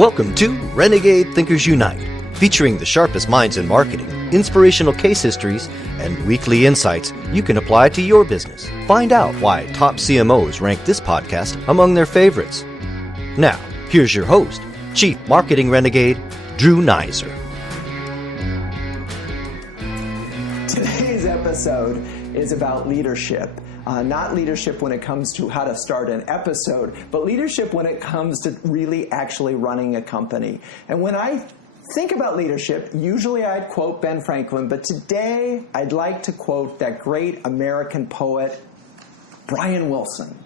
Welcome to Renegade Thinkers Unite, featuring the sharpest minds in marketing, inspirational case histories, and weekly insights you can apply to your business. Find out why top CMOs rank this podcast among their favorites. Now, here's your host, Chief Marketing Renegade, Drew Nizer. Today's episode is about leadership. Not leadership when it comes to how to start an episode, but leadership when it comes to really actually running a company. And when I think about leadership, usually I'd quote Ben Franklin, but today I'd like to quote that great American poet, Brian Wilson,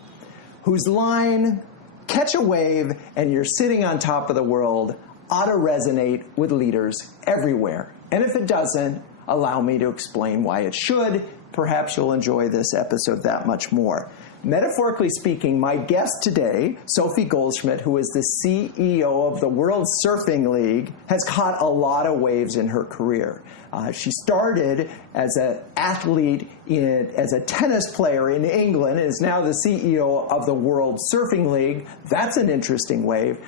whose line, "Catch a wave and you're sitting on top of the world," ought to resonate with leaders everywhere. And if it doesn't, allow me to explain why it should. Perhaps you'll enjoy this episode that much more. Metaphorically speaking, my guest today, Sophie Goldschmidt, who is the CEO of the World Surfing League, has caught a lot of waves in her career. She started as an athlete, as a tennis player in England, and is now the CEO of the World Surfing League. That's an interesting wave.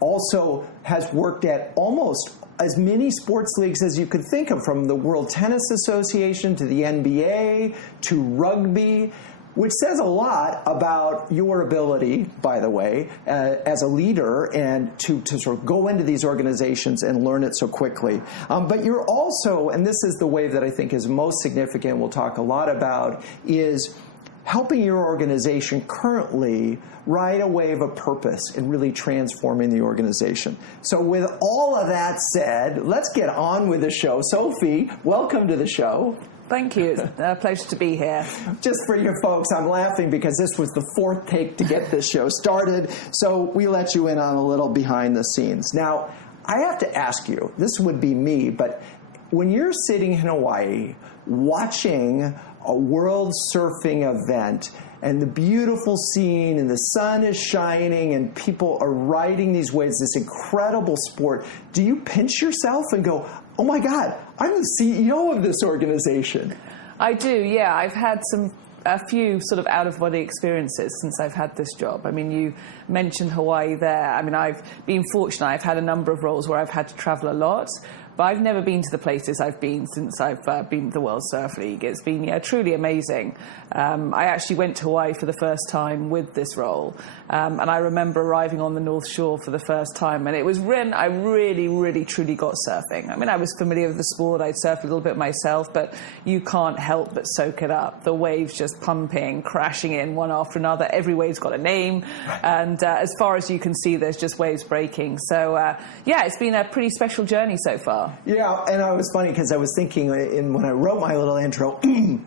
Also has worked at almost as many sports leagues as you could think of, from the World Tennis Association to the NBA to rugby, which says a lot about your ability, by the way, as a leader and to sort of go into these organizations and learn it so quickly. But you're also, and this is the wave that I think is most significant, we'll talk a lot about, is helping your organization currently ride a wave of purpose and really transforming the organization. So with all of that said, let's get on with the show. Sophie, welcome to the show. Thank you. It's a pleasure to be here. Just for your folks, I'm laughing because this was the fourth take to get this show started, so we let you in on a little behind the scenes. Now, I have to ask you, this would be me, but when you're sitting in Hawaii watching a world surfing event and the beautiful scene and the sun is shining and people are riding these waves, this incredible sport, do you pinch yourself and go, oh my God, I'm the CEO of this organization? I do, yeah. I've had a few sort of out-of-body experiences since I've had this job. I mean, you mentioned Hawaii there. I mean, I've been fortunate. I've had a number of roles where I've had to travel a lot, but I've never been to the places I've been since I've been to the World Surf League. It's been truly amazing. I actually went to Hawaii for the first time with this role, and I remember arriving on the North Shore for the first time, and it was when I really, truly got surfing. I mean, I was familiar with the sport. I'd surfed a little bit myself, but you can't help but soak it up. The waves just pumping, crashing in one after another. Every wave's got a name, and as far as you can see, there's just waves breaking. So, yeah, it's been a pretty special journey so far. Yeah, and I was funny because I was thinking when I wrote my little intro,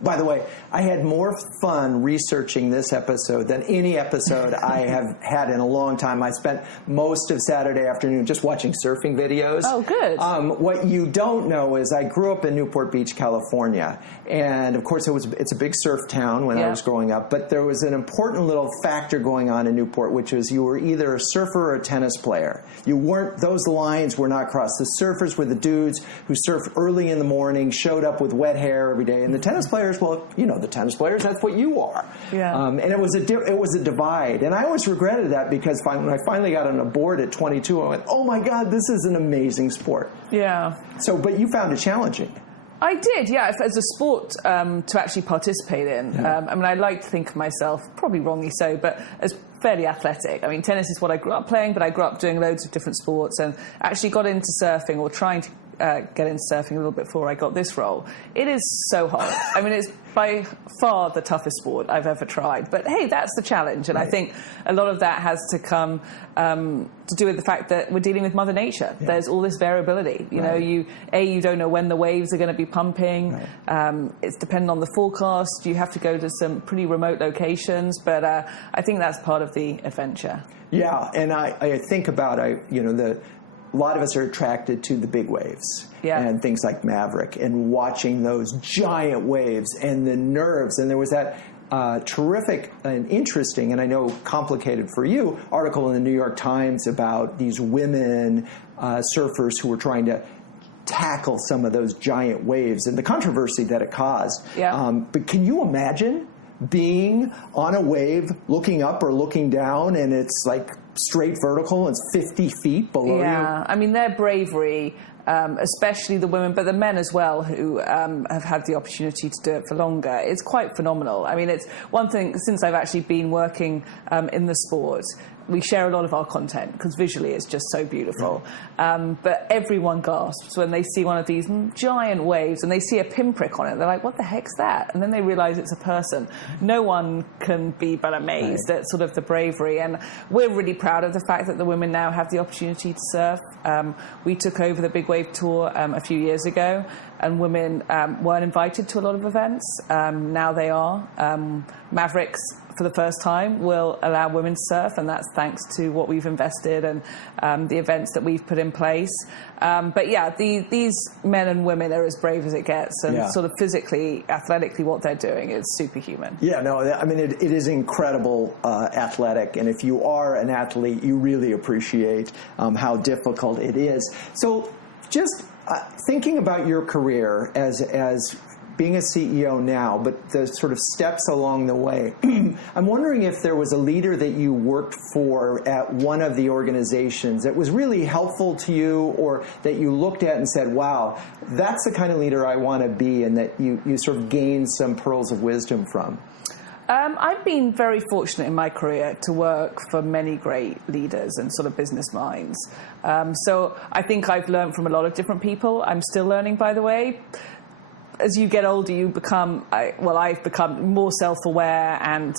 by the way, I had more fun researching this episode than any episode I have had in a long time. I spent most of Saturday afternoon just watching surfing videos. Oh, good. What you don't know is I grew up in Newport Beach, California, and of course it's a big surf town when I was growing up, but there was an important little factor going on in Newport, which was you were either a surfer or a tennis player. You weren't, those lines were not crossed. The surfers were the dudes who surfed early in the morning, showed up with wet hair every day, and the tennis players, well, you know, the tennis players, that's what you are. Yeah. And it was a divide, and I always regretted that because when I finally got on a board at 22, I went, oh my God, this is an amazing sport. Yeah. So, but you found it challenging. I did, yeah, as a sport to actually participate in. I mean, I like to think of myself, probably wrongly so, but as fairly athletic. I mean, tennis is what I grew up playing, but I grew up doing loads of different sports and actually got into surfing or trying to get into surfing a little bit before I got this role. It is so hard. I mean, it's by far the toughest sport I've ever tried. But hey, that's the challenge. And I think a lot of that has to come to do with the fact that we're dealing with Mother Nature. Yeah. There's all this variability. You know, you don't know when the waves are going to be pumping. Right. It's dependent on the forecast. You have to go to some pretty remote locations. But I think that's part of the adventure. Yeah, and I think about, a lot of us are attracted to the big waves and things like Maverick and watching those giant waves and the nerves. And there was that terrific and interesting, and I know complicated for you, article in the New York Times about these women surfers who were trying to tackle some of those giant waves and the controversy that it caused. Yeah. But can you imagine being on a wave, looking up or looking down, and it's like straight vertical, it's 50 feet below you? Yeah, I mean, their bravery, especially the women, but the men as well, who have had the opportunity to do it for longer, it's quite phenomenal. I mean, it's one thing, since I've actually been working in the sport, we share a lot of our content because visually it's just so beautiful. But everyone gasps when they see one of these giant waves and they see a pinprick on it. They're like, what the heck's that? And then they realize it's a person. No one can be but amazed at sort of the bravery. And we're really proud of the fact that the women now have the opportunity to surf. We took over the Big Wave Tour a few years ago, and women weren't invited to a lot of events. Now they are. Mavericks, for the first time, will allow women to surf, and that's thanks to what we've invested and the events that we've put in place. But yeah, these men and women are as brave as it gets, and sort of physically, athletically, what they're doing is superhuman. Yeah, no, I mean, it is incredible athletic, and if you are an athlete, you really appreciate how difficult it is. So just thinking about your career as being a CEO now, but the sort of steps along the way, I'm wondering if there was a leader that you worked for at one of the organizations that was really helpful to you, or that you looked at and said, wow, that's the kind of leader I want to be, and that you sort of gained some pearls of wisdom from. I've been very fortunate in my career to work for many great leaders and sort of business minds. So I think I've learned from a lot of different people. I'm still learning, by the way. As you get older, you become, I've become more self-aware and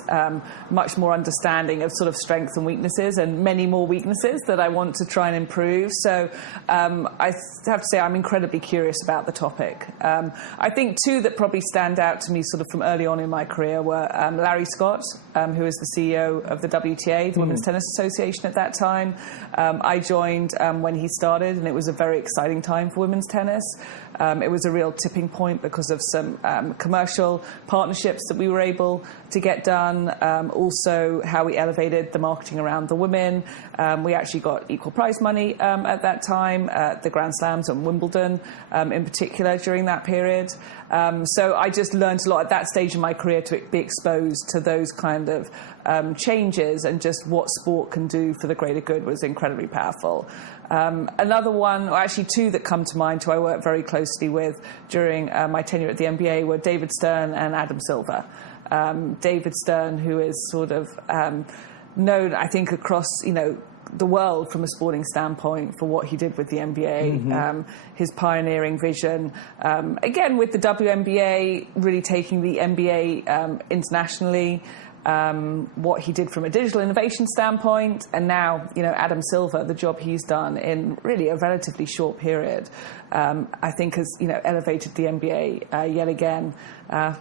much more understanding of sort of strengths and weaknesses, and many more weaknesses that I want to try and improve. So I have to say I'm incredibly curious about the topic. I think two that probably stand out to me sort of from early on in my career were Larry Scott, who is the CEO of the WTA, the Women's Tennis Association at that time. I joined when he started, and it was a very exciting time for women's tennis. It was a real tipping point because of some commercial partnerships that we were able to get done. Also, how we elevated the marketing around the women. We actually got equal prize money at that time, the Grand Slams and Wimbledon in particular during that period. So I just learned a lot at that stage in my career to be exposed to those kind of changes, and just what sport can do for the greater good was incredibly powerful. Another one, or actually two that come to mind, who I worked very closely with during my tenure at the NBA, were David Stern and Adam Silver. David Stern, who is sort of known, I think, across, the world from a sporting standpoint for what he did with the NBA, his pioneering vision. Again, with the WNBA, really taking the NBA internationally. What he did from a digital innovation standpoint, and now, Adam Silver, the job he's done in really a relatively short period, I think has, elevated the NBA yet again.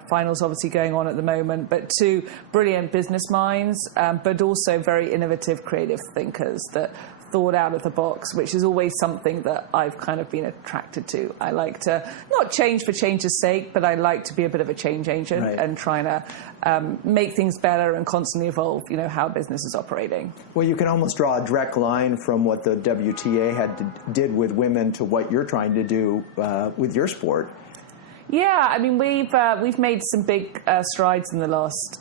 Finals obviously going on at the moment, but two brilliant business minds, but also very innovative, creative thinkers that thought out of the box, which is always something that I've kind of been attracted to. I like to not change for change's sake, but I like to be a bit of a change agent and trying to make things better and constantly evolve, how business is operating. Well, you can almost draw a direct line from what the WTA did with women to what you're trying to do with your sport. Yeah, I mean, we've made some big strides in the last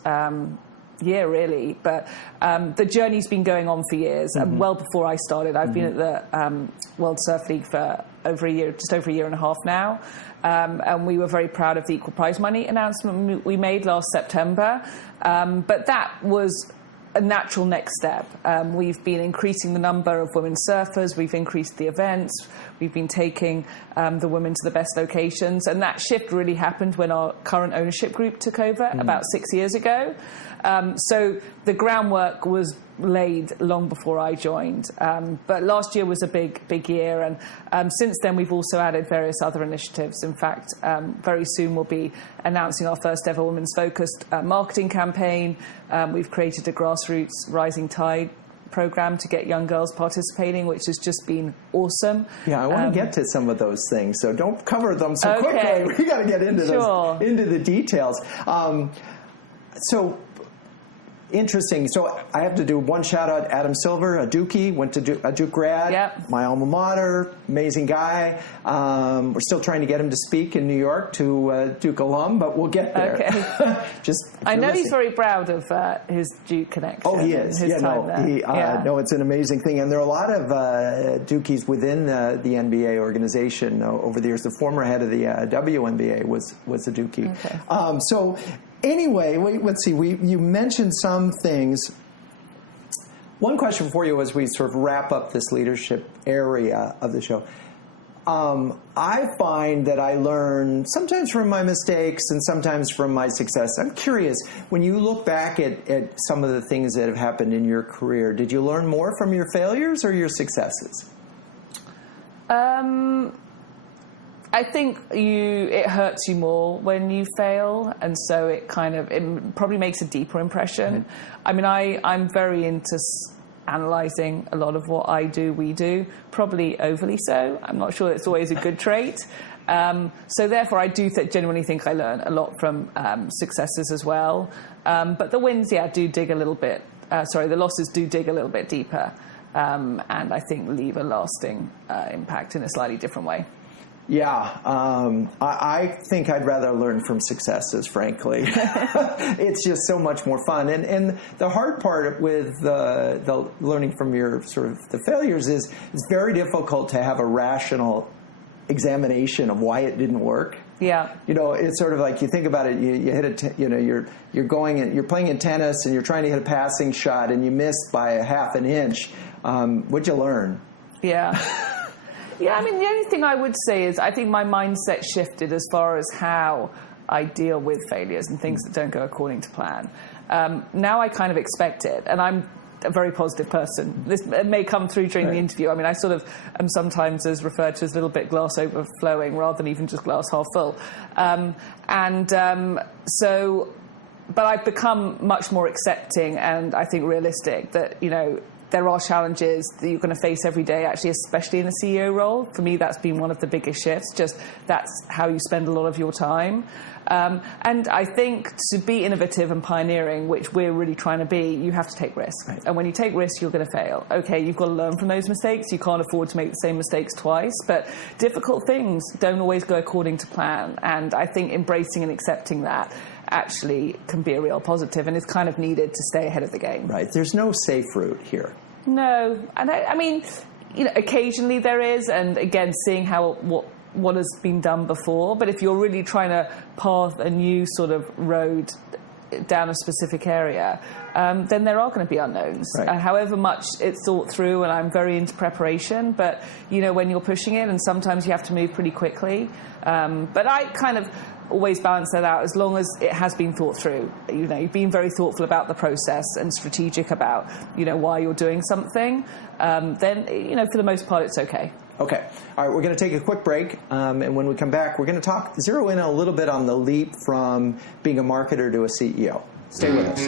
year, really, but the journey's been going on for years. Well before I started, I've been at the World Surf League for over a year, just over a year and a half now, and we were very proud of the equal prize money announcement we made last September, but that was a natural next step. We've been increasing the number of women surfers, we've increased the events, we've been taking the women to the best locations, and that shift really happened when our current ownership group took over about 6 years ago. So the groundwork was laid long before I joined. But last year was a big year, and since then we've also added various other initiatives. In fact, very soon we'll be announcing our first ever women's focused marketing campaign. We've created a grassroots Rising Tide program to get young girls participating, which has just been awesome. Yeah, I want to get to some of those things, so don't cover them so quickly. We got to get into those, into the details. So Interesting. So I have to do one shout out. Adam Silver, a Dookie, went to a Duke grad. Yep. My alma mater, amazing guy. We're still trying to get him to speak in New York to Duke alum, but we'll get there. Okay. I know he's very proud of his Duke connection. Oh, he is. His time there. No, it's an amazing thing, and there are a lot of Dukies within the NBA organization over the years. The former head of the WNBA was a Dookie. Okay. So. Anyway, let's see. You mentioned some things. One question for you as we sort of wrap up this leadership area of the show. I find that I learn sometimes from my mistakes and sometimes from my success. I'm curious, when you look back at some of the things that have happened in your career, did you learn more from your failures or your successes? I think it hurts you more when you fail, and so it probably makes a deeper impression. Mm-hmm. I mean, I'm very into analysing a lot of what we do, probably overly so. I'm not sure it's always a good trait. So therefore, I do genuinely think I learn a lot from successes as well. But the wins, do dig a little bit. The losses do dig a little bit deeper, and I think leave a lasting impact in a slightly different way. Yeah, I think I'd rather learn from successes, frankly. It's just so much more fun. And the hard part with the learning from your sort of the failures is it's very difficult to have a rational examination of why it didn't work. Yeah. It's sort of like you think about it. You hit you're playing in tennis and you're trying to hit a passing shot and you miss by a half an inch. What'd you learn? Yeah. Yeah, I mean, the only thing I would say is I think my mindset shifted as far as how I deal with failures and things that don't go according to plan. Now I kind of expect it, and I'm a very positive person. This may come through during the interview. I mean, I sort of am sometimes as referred to as a little bit glass overflowing rather than even just glass half full. But I've become much more accepting and I think realistic that, there are challenges that you're going to face every day, actually, especially in the CEO role. For me, that's been one of the biggest shifts, just that's how you spend a lot of your time. And I think to be innovative and pioneering, which we're really trying to be, you have to take risks. Right. And when you take risks, you're going to fail. Okay, you've got to learn from those mistakes. You can't afford to make the same mistakes twice. But difficult things don't always go according to plan. And I think embracing and accepting that actually can be a real positive, and it's kind of needed to stay ahead of the game. Right. There's no safe route here. No. And I mean, occasionally there is, and again, seeing what has been done before. But if you're really trying to path a new sort of road down a specific area, then there are going to be unknowns. Right. However much it's thought through, and I'm very into preparation, but, when you're pushing it, and sometimes you have to move pretty quickly. But I kind of always balance that out as long as it has been thought through. You've been very thoughtful about the process and strategic about, why you're doing something. Then, for the most part, it's okay. Okay. All right, we're going to take a quick break, and when we come back, we're going to zero in a little bit on the leap from being a marketer to a CEO. Stay with us.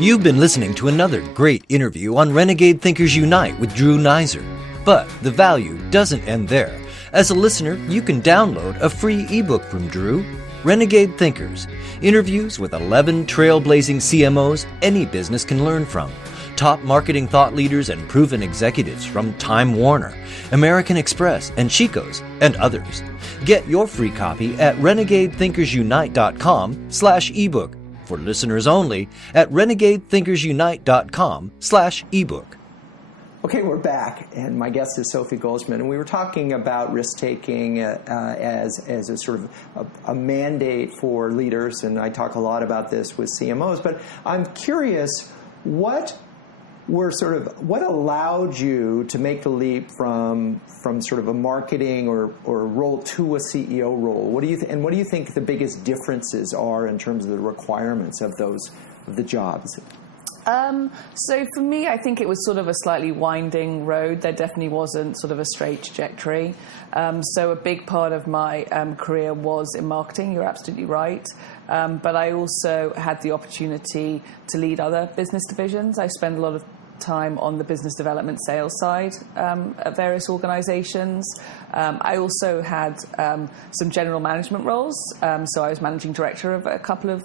You've been listening to another great interview on Renegade Thinkers Unite with Drew Neiser. But the value doesn't end there. As a listener, you can download a free ebook from Drew, Renegade Thinkers, interviews with 11 trailblazing CMOs any business can learn from. Top marketing thought leaders and proven executives from Time Warner, American Express, and Chico's, and others. Get your free copy at renegadethinkersunite.com/ebook. For listeners only, at renegadethinkersunite.com/ebook. Okay, we're back, and my guest is Sophie Goldschmidt, and we were talking about risk-taking as a sort of a mandate for leaders, and I talk a lot about this with CMOs, but I'm curious, what allowed you to make the leap from sort of a marketing or role to a CEO role? What do you think the biggest differences are in terms of the requirements of the jobs? So for me, I think it was sort of a slightly winding road. There definitely wasn't sort of a straight trajectory. So a big part of my career was in marketing. You're absolutely right. But I also had the opportunity to lead other business divisions. I spent a lot of time on the business development sales side at various organisations. I also had some general management roles, so I was managing director of a couple of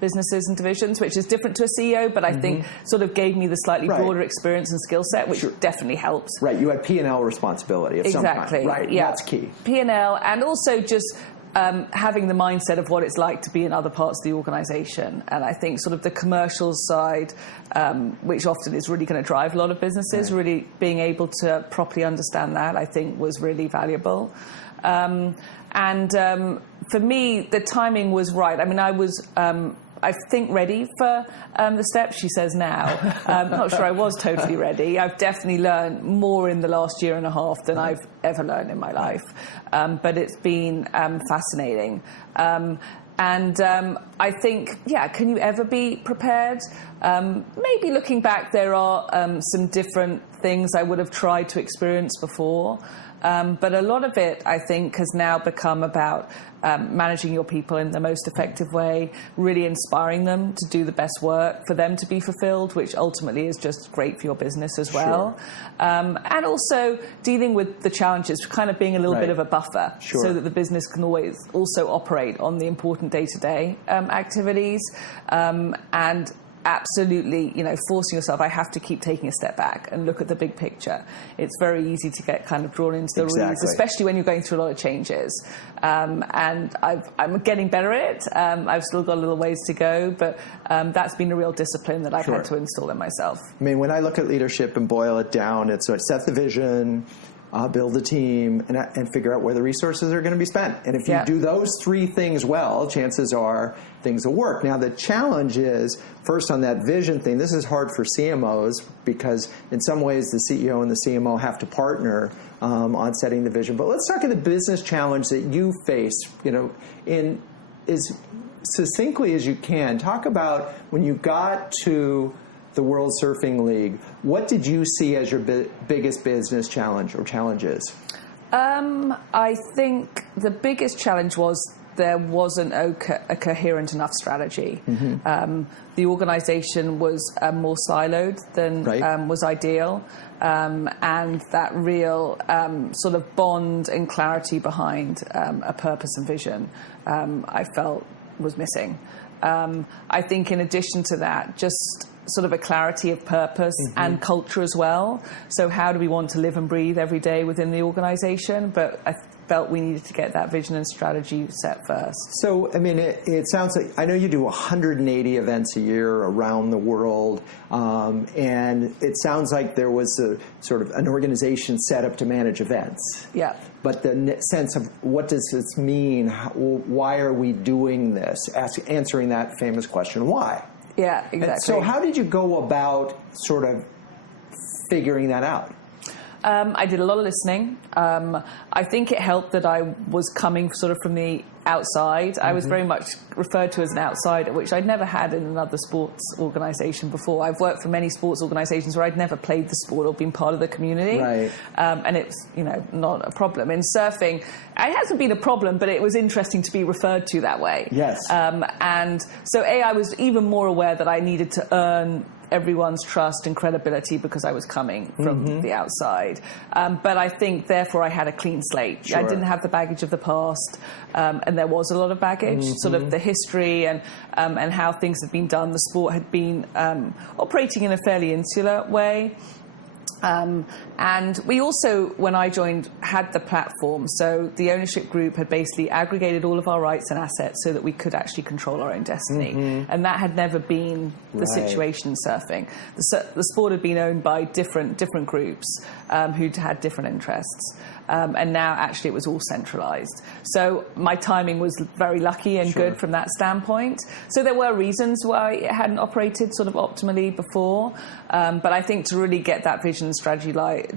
businesses and divisions, which is different to a CEO, but I think sort of gave me the slightly broader experience and skill set, which definitely helped. Right, you had P&L responsibility of some kind. Right, yeah. That's key. P&L, and also just having the mindset of what it's like to be in other parts of the organisation. And I think sort of the commercial side, which often is really going to drive a lot of businesses, really being able to properly understand that, I think, was really valuable. For me, the timing was right. I mean, I was, I think, ready for the steps, she says now. I'm not sure I was totally ready. I've definitely learned more in the last year and a half than I've ever learned in my life. But it's been fascinating. I think, can you ever be prepared? Maybe looking back, there are some different things I would have tried to experience before. But a lot of it, I think, has now become about managing your people in the most effective way, really inspiring them to do the best work, for them to be fulfilled, which ultimately is just great for your business as well. And also dealing with the challenges, kind of being a little bit of a buffer so that the business can always also operate on the important day-to-day activities. And absolutely, forcing yourself, I have to keep taking a step back and look at the big picture. It's very easy to get kind of drawn into the weeds, especially when you're going through a lot of changes. And I'm getting better at it. I've still got a little ways to go, but that's been a real discipline that I've had to install in myself. I mean, when I look at leadership and boil it down, it's sort of set the vision, build a team, and figure out where the resources are going to be spent. And if you do those three things well, chances are things will work. Now, the challenge is, first on that vision thing, this is hard for CMOs because in some ways the CEO and the CMO have to partner on setting the vision. But let's talk about the business challenge that you face, in as succinctly as you can. Talk about when you got to the World Surfing League, what did you see as your biggest business challenge or challenges? I think the biggest challenge was there wasn't a coherent enough strategy. The organisation was more siloed than was ideal, and that real sort of bond and clarity behind a purpose and vision I felt was missing. I think in addition to that, just sort of a clarity of purpose and culture as well. So how do we want to live and breathe every day within the organisation? But I felt we needed to get that vision and strategy set first. So, I mean, it sounds like, I know you do 180 events a year around the world, and it sounds like there was a sort of an organization set up to manage events. Yeah. But the sense of what does this mean? Why are we doing this? Answering that famous question, why? Yeah, exactly. And so how did you go about sort of figuring that out? I did a lot of listening. I think it helped that I was coming sort of from the outside. I was very much referred to as an outsider, which I'd never had in another sports organisation before. I've worked for many sports organisations where I'd never played the sport or been part of the community. And it's, not a problem. In surfing, it hasn't been a problem, but it was interesting to be referred to that way. Yes. And so, I was even more aware that I needed to earn everyone's trust and credibility because I was coming from the outside. But I think, therefore, I had a clean slate. I didn't have the baggage of the past, and there was a lot of baggage, sort of the history and how things had been done. The sport had been operating in a fairly insular way. And we also, when I joined, had the platform. So the ownership group had basically aggregated all of our rights and assets so that we could actually control our own destiny. And that had never been the situation in surfing. The sport had been owned by different groups who'd had different interests. And now, actually, it was all centralised. So my timing was very lucky and good from that standpoint. So there were reasons why it hadn't operated sort of optimally before. But I think to really get that vision and strategy,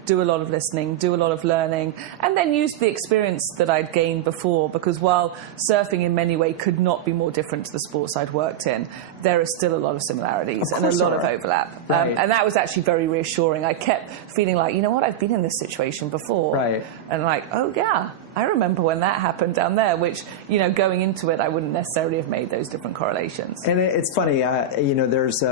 do a lot of listening, do a lot of learning, and then use the experience that I'd gained before. Because while surfing in many ways could not be more different to the sports I'd worked in, there are still a lot of similarities and a lot of overlap. And that was actually very reassuring. I kept feeling like, I've been in this situation before. And like, oh yeah, I remember when that happened down there, which, going into it, I wouldn't necessarily have made those different correlations. And it's funny, there's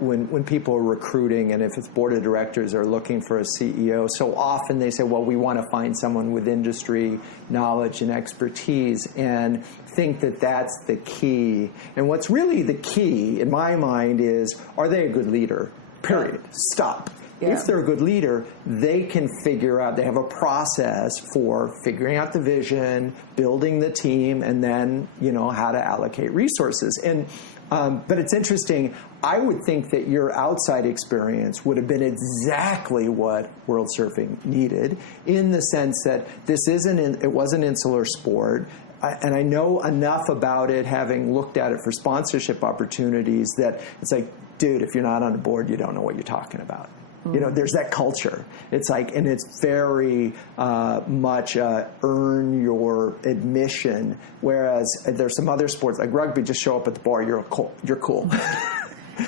when people are recruiting, and if it's board of directors are looking for a CEO, so often they say, well, we want to find someone with industry knowledge and expertise, and think that that's the key. And what's really the key, in my mind, is, are they a good leader? Period. Stop. Yeah. If they're a good leader, they can figure out, they have a process for figuring out the vision, building the team, and then, how to allocate resources. And but it's interesting, I would think that your outside experience would have been exactly what World Surfing needed, in the sense that it was an insular sport. And I know enough about it, having looked at it for sponsorship opportunities, that it's like, dude, if you're not on the board, you don't know what you're talking about. There's that culture. It's like, and it's very much earn your admission. Whereas there's some other sports like rugby, just show up at the bar, you're cool.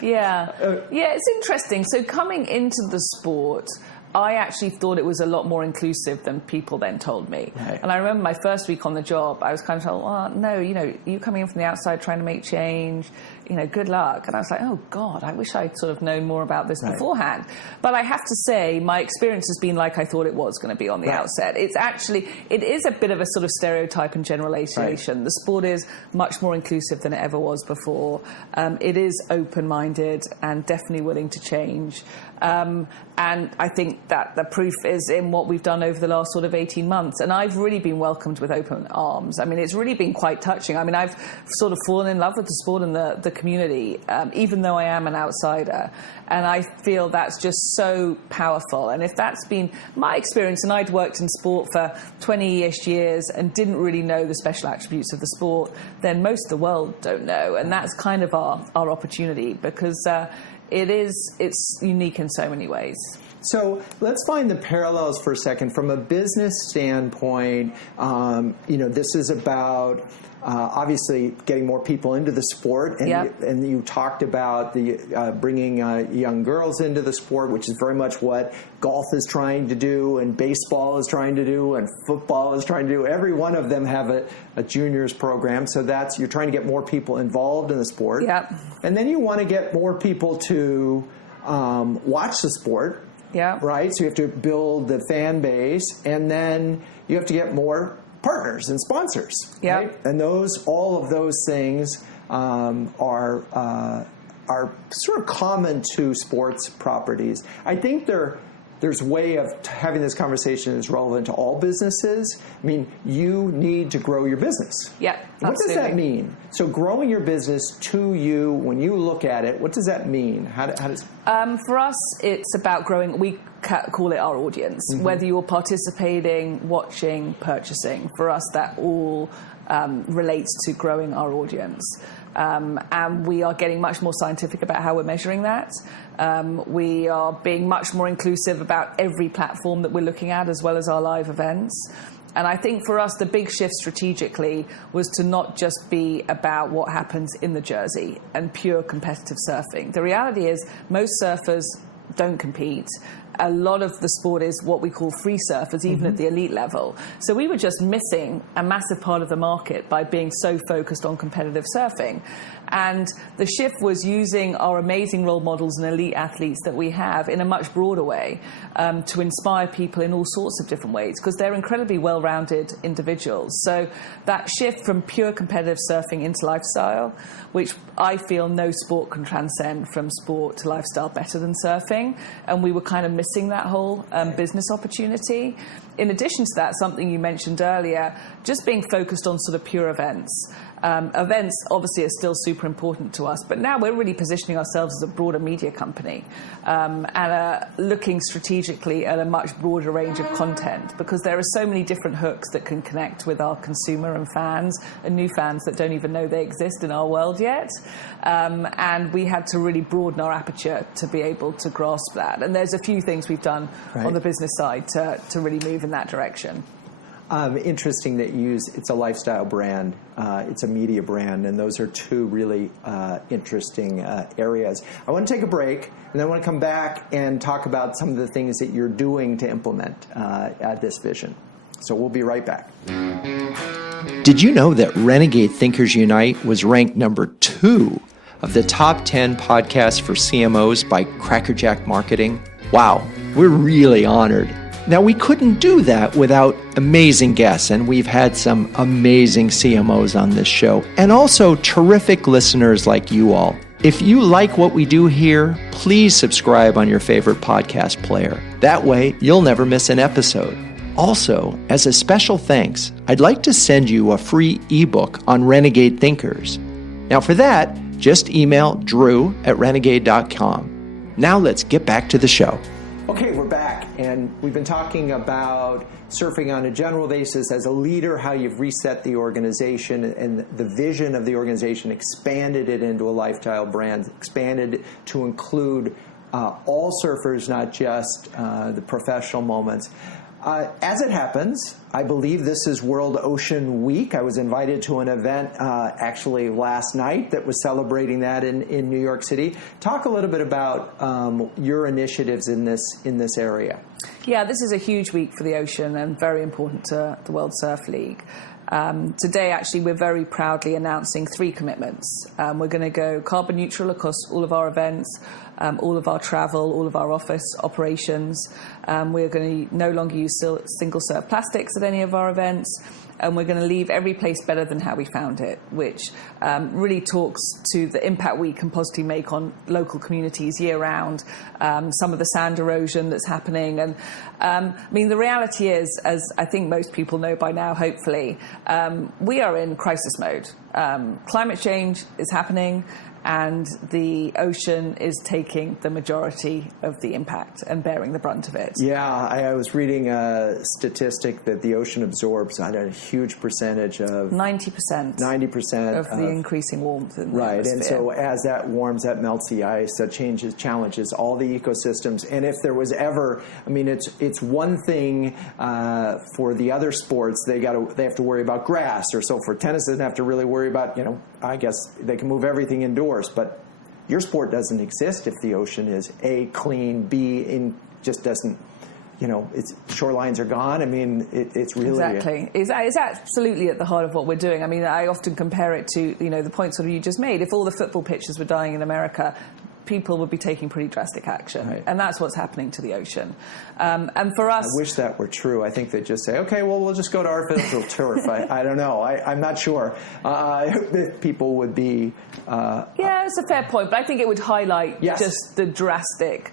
Yeah, it's interesting. So coming into the sport, I actually thought it was a lot more inclusive than people then told me. Right. And I remember my first week on the job, I was kind of told, well, no, you coming in from the outside trying to make change, good luck. And I was like, oh, God, I wish I'd sort of known more about this beforehand. But I have to say, my experience has been like I thought it was going to be on the outset. It is a bit of a sort of stereotype and generalization. Right. The sport is much more inclusive than it ever was before. It is open-minded and definitely willing to change. And I think that the proof is in what we've done over the last sort of 18 months. And I've really been welcomed with open arms. I mean, it's really been quite touching. I mean, I've sort of fallen in love with the sport and the community, even though I am an outsider. And I feel that's just so powerful. And if that's been my experience, and I'd worked in sport for 20-ish years and didn't really know the special attributes of the sport, then most of the world don't know. And that's kind of our opportunity, because it's unique in so many ways. So let's find the parallels for a second. From a business standpoint, this is about obviously getting more people into the sport, and you talked about the bringing young girls into the sport, which is very much what golf is trying to do, and baseball is trying to do, and football is trying to do. Every one of them have a juniors program, so you're trying to get more people involved in the sport. Yep. And then you want to get more people to watch the sport. Yeah. Right? So you have to build the fan base, and then you have to get more partners and sponsors. Yeah. Right? And all of those things are sort of common to sports properties. I think there's a way of having this conversation is relevant to all businesses. I mean, you need to grow your business. Yeah. What does that mean? So growing your business to you, when you look at it, what does that mean? How does? For us, it's about growing. We call it our audience. Mm-hmm. Whether you're participating, watching, purchasing, for us, that all relates to growing our audience. And we are getting much more scientific about how we're measuring that. We are being much more inclusive about every platform that we're looking at, as well as our live events. And I think for us, the big shift strategically was to not just be about what happens in the jersey and pure competitive surfing. The reality is most surfers don't compete. A lot of the sport is what we call free surfers, even at the elite level. So we were just missing a massive part of the market by being so focused on competitive surfing. And the shift was using our amazing role models and elite athletes that we have in a much broader way to inspire people in all sorts of different ways, because they're incredibly well-rounded individuals. So that shift from pure competitive surfing into lifestyle, which I feel no sport can transcend from sport to lifestyle better than surfing. And we were kind of missing that whole business opportunity. In addition to that, something you mentioned earlier, just being focused on sort of pure events. Events obviously are still super important to us, but now we're really positioning ourselves as a broader media company and looking strategically at a much broader range of content, because there are so many different hooks that can connect with our consumer and fans, and new fans that don't even know they exist in our world yet. And we had to really broaden our aperture to be able to grasp that. And there's a few things we've done on the business side to really move in that direction. Interesting that it's a lifestyle brand, it's a media brand, and those are two really interesting areas. I want to take a break, and then I want to come back and talk about some of the things that you're doing to implement this vision. So we'll be right back. Did you know that Renegade Thinkers Unite was ranked number 2 of the top 10 podcasts for CMOs by Crackerjack Marketing? Wow, we're really honored. Now, we couldn't do that without amazing guests, and we've had some amazing CMOs on this show, and also terrific listeners like you all. If you like what we do here, please subscribe on your favorite podcast player. That way, you'll never miss an episode. Also, as a special thanks, I'd like to send you a free ebook on Renegade Thinkers. Now, for that, just email drew@renegade.com. Now let's get back to the show. Okay, we're back, and we've been talking about surfing on a general basis as a leader, how you've reset the organization and the vision of the organization, expanded it into a lifestyle brand, expanded to include all surfers, not just the professional moments. As it happens, I believe this is World Ocean Week. I was invited to an event actually last night that was celebrating that in New York City. Talk a little bit about your initiatives in this area. Yeah, this is a huge week for the ocean and very important to the World Surf League. Today, actually, we're very proudly announcing 3 commitments. We're going to go carbon neutral across all of our events, all of our travel, all of our office operations. We're going to no longer use single-serve plastics at any of our events. And we're going to leave every place better than how we found it, which really talks to the impact we can positively make on local communities year-round, some of the sand erosion that's happening. And, I mean, the reality is, as I think most people know by now, hopefully, we are in crisis mode. Climate change is happening, and the ocean is taking the majority of the impact and bearing the brunt of it. Yeah, I was reading a statistic that the ocean absorbs a huge percentage of 90% of the increasing warmth in the atmosphere. And so as that warms, that melts the ice, that challenges all the ecosystems. And if there was ever, I mean, it's one thing for the other sports, they have to worry about grass, or so for tennis, they doesn't have to really worry about, I guess they can move everything indoors. But your sport doesn't exist if the ocean is A, clean, B, just doesn't, its shorelines are gone. I mean, it's really... Exactly. It's absolutely at the heart of what we're doing. I mean, I often compare it to, the point sort of you just made. If all the football pitches were dying in America, people would be taking pretty drastic action. Right. And that's what's happening to the ocean. And for us... I wish that were true. I think they'd just say, okay, well, we'll just go to artificial turf. I don't know. I'm not sure if people would be... yeah, it's a fair point, but I think it would highlight just the drastic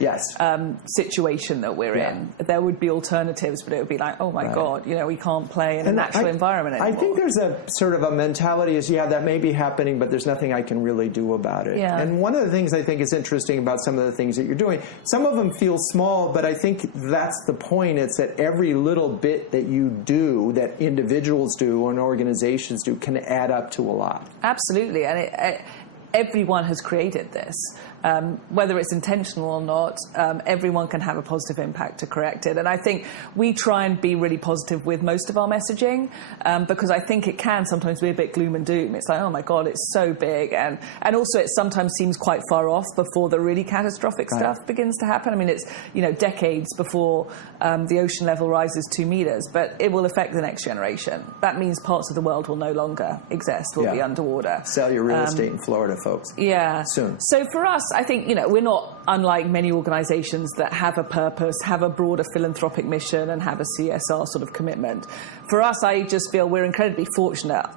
situation that we're in. There would be alternatives, but it would be like, oh my God, we can't play in a natural environment anymore. I think there's a sort of a mentality is, that may be happening, but there's nothing I can really do about it. Yeah. And one of the things I think is interesting about some of the things that you're doing, some of them feel small, but I think that's the point. It's that every little bit that you do, that individuals do and organizations do, can add up to a lot. Absolutely. And everyone has created this. Whether it's intentional or not, everyone can have a positive impact to correct it. And I think we try and be really positive with most of our messaging, because I think it can sometimes be a bit gloom and doom. It's like, oh my God, it's so big. And also it sometimes seems quite far off before the really catastrophic stuff begins to happen. I mean, it's, decades before the ocean level rises 2 meters, but it will affect the next generation. That means parts of the world will no longer exist, will be underwater. Sell your real estate in Florida, folks. Yeah. Soon. So for us, I think, we're not unlike many organizations that have a purpose, have a broader philanthropic mission, and have a CSR sort of commitment. For us, I just feel we're incredibly fortunate,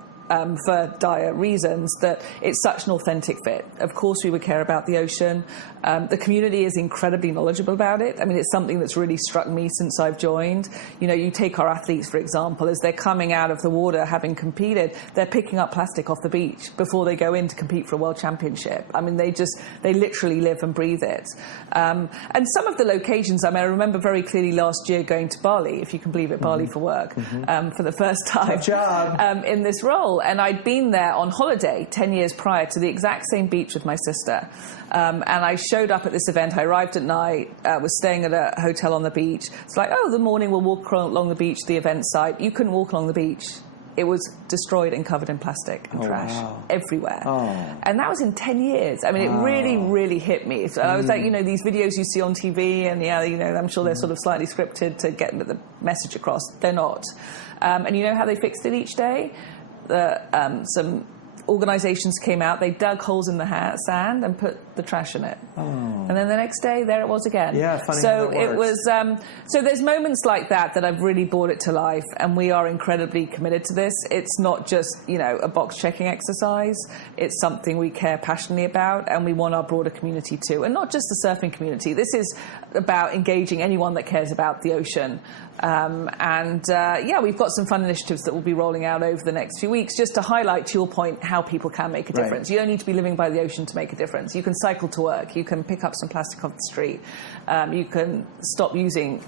for dire reasons, that it's such an authentic fit. Of course, we would care about the ocean. The community is incredibly knowledgeable about it. I mean, it's something that's really struck me since I've joined. You take our athletes, for example, as they're coming out of the water, having competed, they're picking up plastic off the beach before they go in to compete for a world championship. I mean, they literally live and breathe it. And some of the locations, I remember very clearly last year going to Bali, if you can believe it, Bali for work, for the first time. Good job. In this role. And I'd been there on holiday 10 years prior to the exact same beach with my sister. And I showed up at this event. I arrived at night, was staying at a hotel on the beach. It's like, the morning we'll walk along the beach to the event site. You couldn't walk along the beach. it was destroyed and covered in plastic and trash everywhere. And that was in 10 years. I mean, it really, really hit me. So I was like, these videos you see on TV, and I'm sure they're sort of slightly scripted to get the message across. They're not. And you know how they fixed it each day? Some organisations came out, they dug holes in the sand and put the trash in it. And then the next day, there it was again. Yeah, funny so how that it works. was. So there's moments like that I've really brought it to life, and we are incredibly committed to this. It's not just a box checking exercise. It's something we care passionately about, and we want our broader community too, and not just the surfing community. This is about engaging anyone that cares about the ocean. We've got some fun initiatives that we'll be rolling out over the next few weeks, just to highlight, to your point, how people can make a difference. You don't need to be living by the ocean to make a difference. You can cycle to work. You can pick up some plastic off the street. You can stop using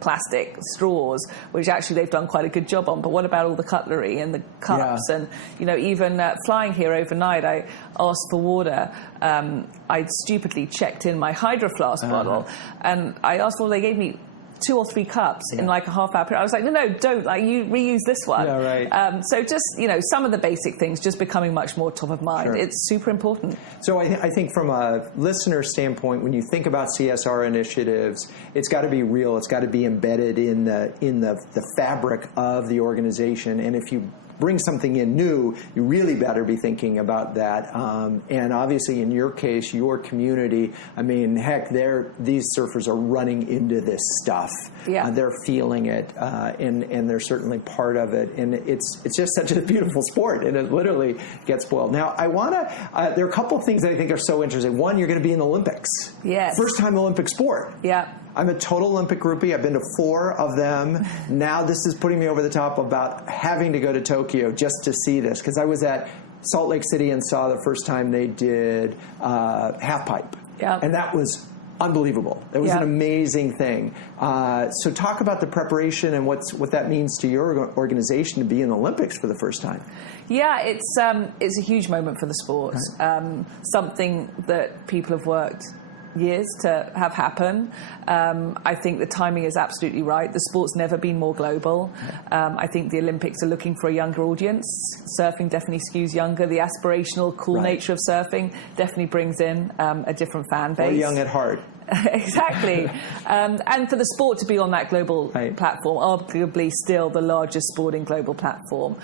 plastic straws, which actually they've done quite a good job on. But what about all the cutlery and the cups? And even flying here overnight, I asked for water. I stupidly checked in my Hydro Flask bottle, and I asked for. They gave me 2 or 3 cups in like a half-hour period. I was like, no, don't. Like, you reuse this one. Yeah, right. So just, some of the basic things just becoming much more top of mind. Sure. It's super important. So I think from a listener standpoint, when you think about CSR initiatives, it's got to be real. It's got to be embedded in the fabric of the organization. And if you bring something in new, you really better be thinking about that. And obviously, in your case, your community, I mean, heck, these surfers are running into this stuff. Yeah. They're feeling it, and they're certainly part of it. And it's just such a beautiful sport, and it literally gets spoiled. Now, I want to, there are a couple of things that I think are so interesting. One, you're going to be in the Olympics. Yes. First time Olympic sport. Yeah. I'm a total Olympic groupie. I've been to 4 of them. Now this is putting me over the top about having to go to Tokyo just to see this, because I was at Salt Lake City and saw the first time they did half pipe. Yeah. And that was unbelievable. It was an amazing thing. So talk about the preparation and what that means to your organization to be in the Olympics for the first time. Yeah, it's a huge moment for the sport. Right. Something that people have worked years to have happen. I think the timing is absolutely right. The sport's never been more global. I think the Olympics are looking for a younger audience. Surfing definitely skews younger. The aspirational, cool nature of surfing definitely brings in a different fan base. Or young at heart. Exactly. And for the sport to be on that global platform, arguably still the largest sporting global platform,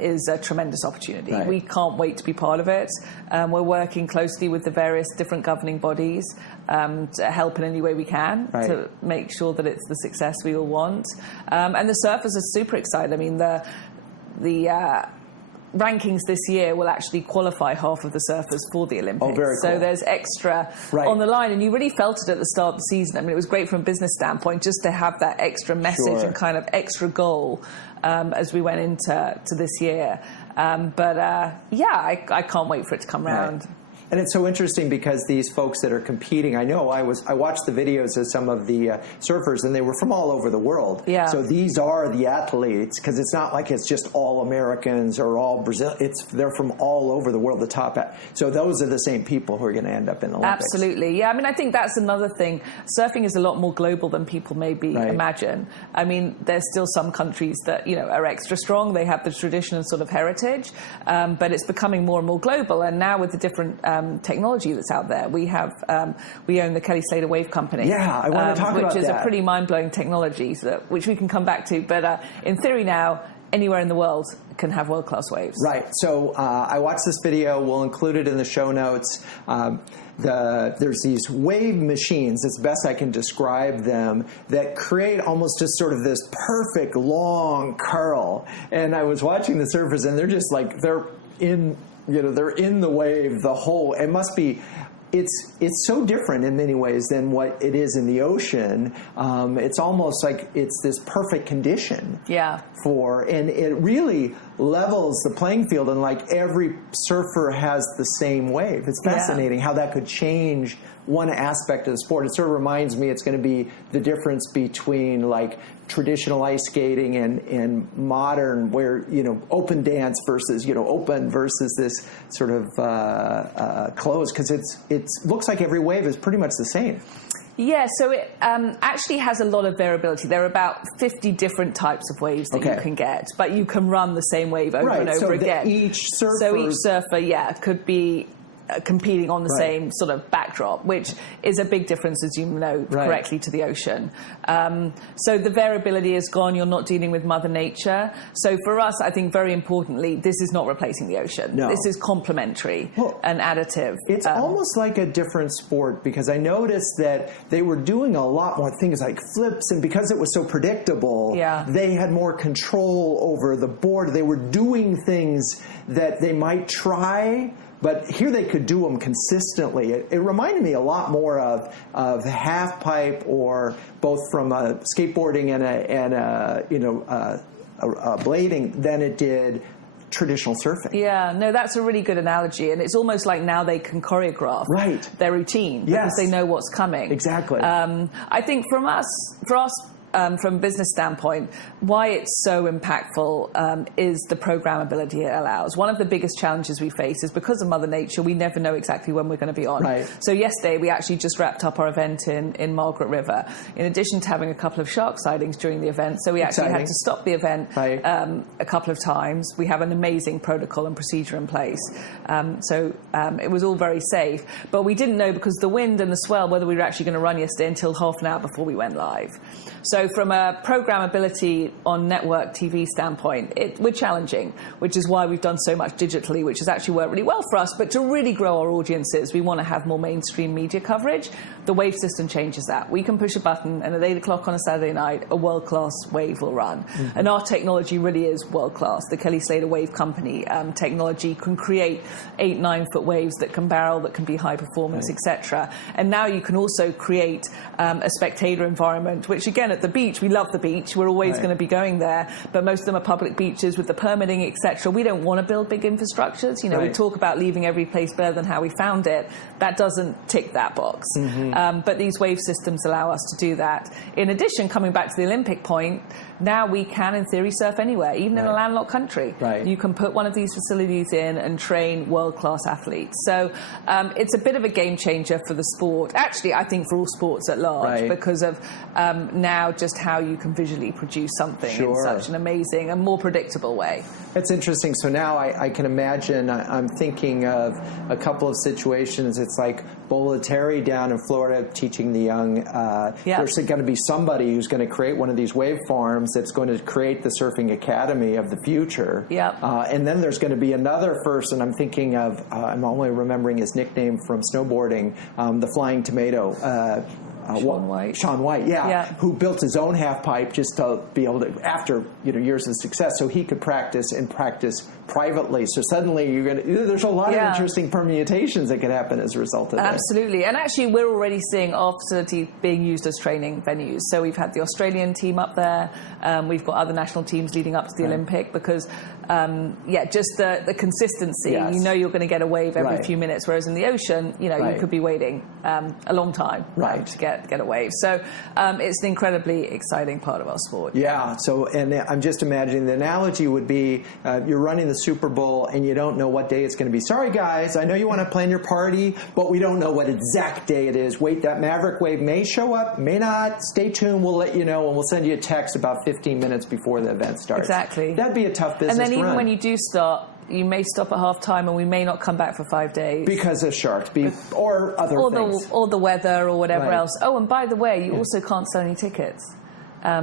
is a tremendous opportunity. Right. We can't wait to be part of it. We're working closely with the various different governing bodies to help in any way we can to make sure that it's the success we all want. And the surfers are super excited. I mean, the rankings this year will actually qualify half of the surfers for the Olympics. Oh, very cool. So there's extra on the line, and you really felt it at the start of the season. I mean, it was great from a business standpoint just to have that extra message and kind of extra goal as we went into this year. I can't wait for it to come around. And it's so interesting because these folks that are competing, I watched the videos of some of the surfers, and they were from all over the world. Yeah. So these are the athletes, because it's not like it's just all Americans or all Brazil. They're from all over the world, the top. So those are the same people who are going to end up in the Olympics. Absolutely. Yeah, I mean, I think that's another thing. Surfing is a lot more global than people maybe imagine. I mean, there's still some countries that, are extra strong. They have the tradition and sort of heritage, but it's becoming more and more global. And now with the different technology that's out there. We own the Kelly Slater Wave Company. Yeah, I want to talk about that. Which is a pretty mind-blowing technology, which we can come back to. But in theory now, anywhere in the world can have world-class waves. Right. So I watched this video. We'll include it in the show notes. There's these wave machines, as best I can describe them, that create almost just sort of this perfect long curl. And I was watching the surfers, and they're just like, they're in the wave the whole. It must be. It's so different in many ways than what it is in the ocean. It's almost like it's this perfect condition. Yeah. And it really levels the playing field, and like every surfer has the same wave. It's fascinating how that could change one aspect of the sport. It sort of reminds me it's going to be the difference between like traditional ice skating and modern, where open dance versus open versus this sort of closed, because it looks like every wave is pretty much the same. Yeah, so it actually has a lot of variability. There are about 50 different types of waves that you can get, but you can run the same wave over and over again. So each surfer, could be competing on the same sort of backdrop, which is a big difference, as you know, correctly, to the ocean. So the variability is gone. You're not dealing with Mother Nature. So for us, I think very importantly, this is not replacing the ocean. No. This is complementary and additive. It's almost like a different sport, because I noticed that they were doing a lot more things like flips, and because it was so predictable, they had more control over the board. They were doing things that they might try, but here they could do them consistently. It reminded me a lot more of half pipe, or both from skateboarding and blading, than it did traditional surfing. Yeah, no, that's a really good analogy, and it's almost like now they can choreograph their routine because they know what's coming. Exactly. I think for us, from a business standpoint, why it's so impactful is the programmability it allows. One of the biggest challenges we face is because of Mother Nature, we never know exactly when we're going to be on. So yesterday, we actually just wrapped up our event in Margaret River, in addition to having a couple of shark sightings during the event. So we actually had to stop the event a couple of times. We have an amazing protocol and procedure in place. So it was all very safe. But we didn't know, because of the wind and the swell, whether we were actually going to run yesterday until half an hour before we went live. So from a programmability on network TV standpoint, we're challenging, which is why we've done so much digitally, which has actually worked really well for us. But to really grow our audiences, we want to have more mainstream media coverage. The wave system changes that. We can push a button, and at 8 o'clock on a Saturday night, a world-class wave will run. And our technology really is world-class. The Kelly Slater Wave Company technology can create 8-9 foot waves that can barrel, that can be high performance, etc. And now you can also create a spectator environment, which again, at the beach, we love the beach. We're always going to be going there, but most of them are public beaches with the permitting, etc. We don't want to build big infrastructures. You know, we talk about leaving every place better than how we found it. That doesn't tick that box. But these wave systems allow us to do that. In addition, coming back to the Olympic point, now we can, in theory, surf anywhere, even in a landlocked country. You can put one of these facilities in and train world-class athletes. So it's a bit of a game changer for the sport. Actually, I think for all sports at large, because of now just how you can visually produce something in such an amazing and more predictable way. It's interesting. So now I can imagine, I'm thinking of a couple of situations. It's like Bollettieri down in Florida teaching the young. There's going to be somebody who's going to create one of these wave farms that's going to create the surfing academy of the future. And then there's going to be another person, I'm thinking of, I'm only remembering his nickname from snowboarding, the Flying Tomato. Shaun White, who built his own half pipe just to be able to, after years of success, so he could practice privately. So suddenly there's a lot of interesting permutations that could happen as a result of that. Absolutely, and actually we're already seeing our facility being used as training venues. So we've had the Australian team up there. We've got other national teams leading up to the Olympic, because just the consistency. You know you're going to get a wave every few minutes, whereas in the ocean, you could be waiting a long time to get a wave. So it's an incredibly exciting part of our sport. So, and I'm just imagining the analogy would be you're running the Super Bowl and you don't know what day it's going to be. Sorry, guys, I know you want to plan your party, but we don't know what exact day it is. Wait, that Maverick wave may show up, may not. Stay tuned. We'll let you know, and we'll send you a text about 15 minutes before the event starts. Exactly. That'd be a tough business to run. And then even when you do start, you may stop at half time, and we may not come back for 5 days because of sharks, or other things, or the weather, or whatever else. Oh, and by the way, you also can't sell any tickets.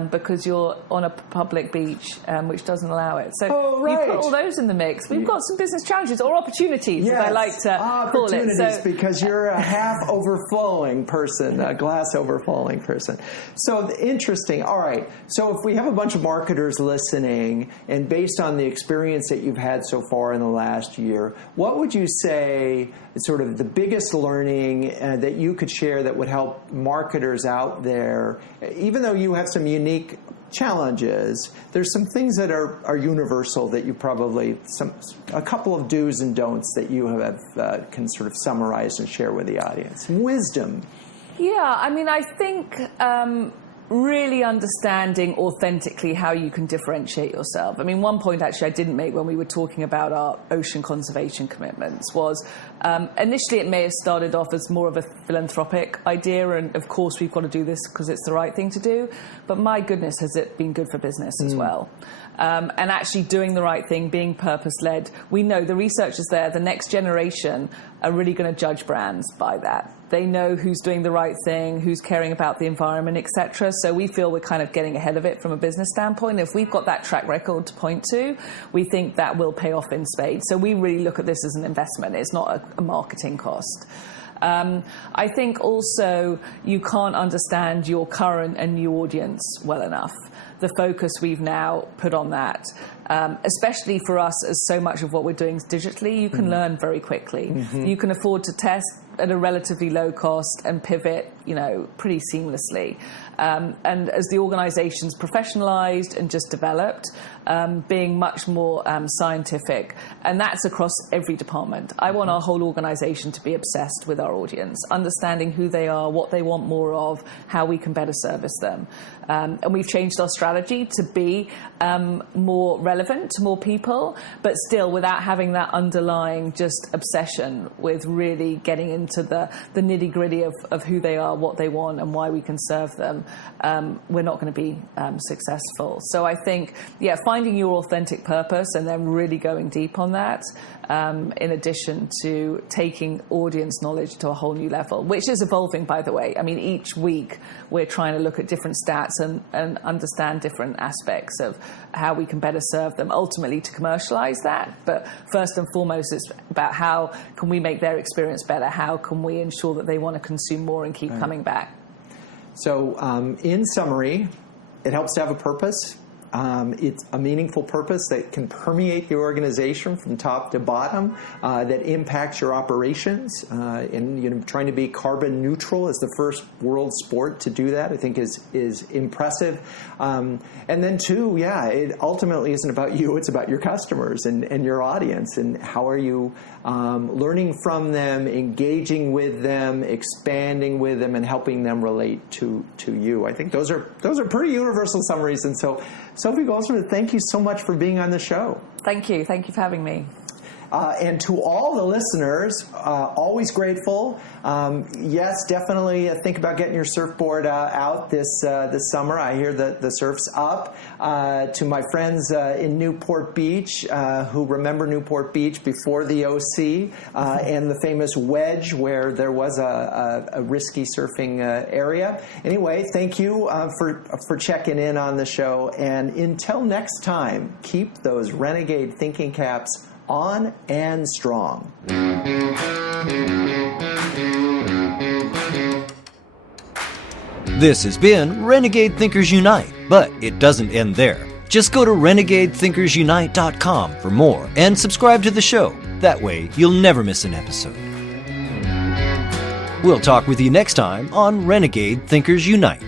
Because you're on a public beach, which doesn't allow it. So you put all those in the mix. We've got some business challenges, or opportunities, as I like to call it. Opportunities, because you're a half overflowing person, a glass overflowing person. So interesting. All right. So if we have a bunch of marketers listening, and based on the experience that you've had so far in the last year, what would you say is sort of the biggest learning that you could share that would help marketers out there, even though you have some unique challenges, there's some things that are universal that you probably, a couple of do's and don'ts that you have can sort of summarize and share with the audience. Wisdom. Yeah, I mean, I think really understanding authentically how you can differentiate yourself. I mean, one point actually I didn't make when we were talking about our ocean conservation commitments was initially it may have started off as more of a philanthropic idea, and of course we've got to do this because it's the right thing to do, but my goodness, has it been good for business as well. And actually doing the right thing, being purpose-led. We know the research is there. The next generation are really going to judge brands by that. They know who's doing the right thing, who's caring about the environment, etc. So we feel we're kind of getting ahead of it from a business standpoint. If we've got that track record to point to, we think that will pay off in spades. So we really look at this as an investment. It's not a marketing cost. I think also you can't understand your current and new audience well enough. The focus we've now put on that, especially for us, as so much of what we're doing is digitally, you can learn very quickly. You can afford to test at a relatively low cost and pivot, pretty seamlessly. And as the organization's professionalized and just developed, being much more scientific, and that's across every department. I want our whole organization to be obsessed with our audience, understanding who they are, what they want more of, how we can better service them. And we've changed our strategy to be more relevant to more people, but still without having that underlying just obsession with really getting into the nitty-gritty of who they are, what they want, and why we can serve them. We're not going to be successful. So I think, finding your authentic purpose and then really going deep on that, in addition to taking audience knowledge to a whole new level, which is evolving, by the way. I mean, each week we're trying to look at different stats and understand different aspects of how we can better serve them, ultimately to commercialize that. But first and foremost, it's about how can we make their experience better? How can we ensure that they want to consume more and keep coming back? So in summary, it helps to have a purpose. It's a meaningful purpose that can permeate the organization from top to bottom, that impacts your operations. And trying to be carbon neutral as the first world sport to do that, I think is impressive. And then two, it ultimately isn't about you; it's about your customers and your audience, and how are you learning from them, engaging with them, expanding with them, and helping them relate to you. I think those are pretty universal summaries. And so, Sophie Goldschmidt, thank you so much for being on the show. Thank you. Thank you for having me. And to all the listeners, always grateful. Yes, definitely think about getting your surfboard out this summer. I hear that the surf's up. To my friends in Newport Beach, who remember Newport Beach before the OC and the famous wedge where there was a risky surfing area. Anyway, thank you for checking in on the show. And until next time, keep those renegade thinking caps on and strong. This has been Renegade Thinkers Unite, but it doesn't end there. Just go to renegadethinkersunite.com for more and subscribe to the show. That way, you'll never miss an episode. We'll talk with you next time on Renegade Thinkers Unite.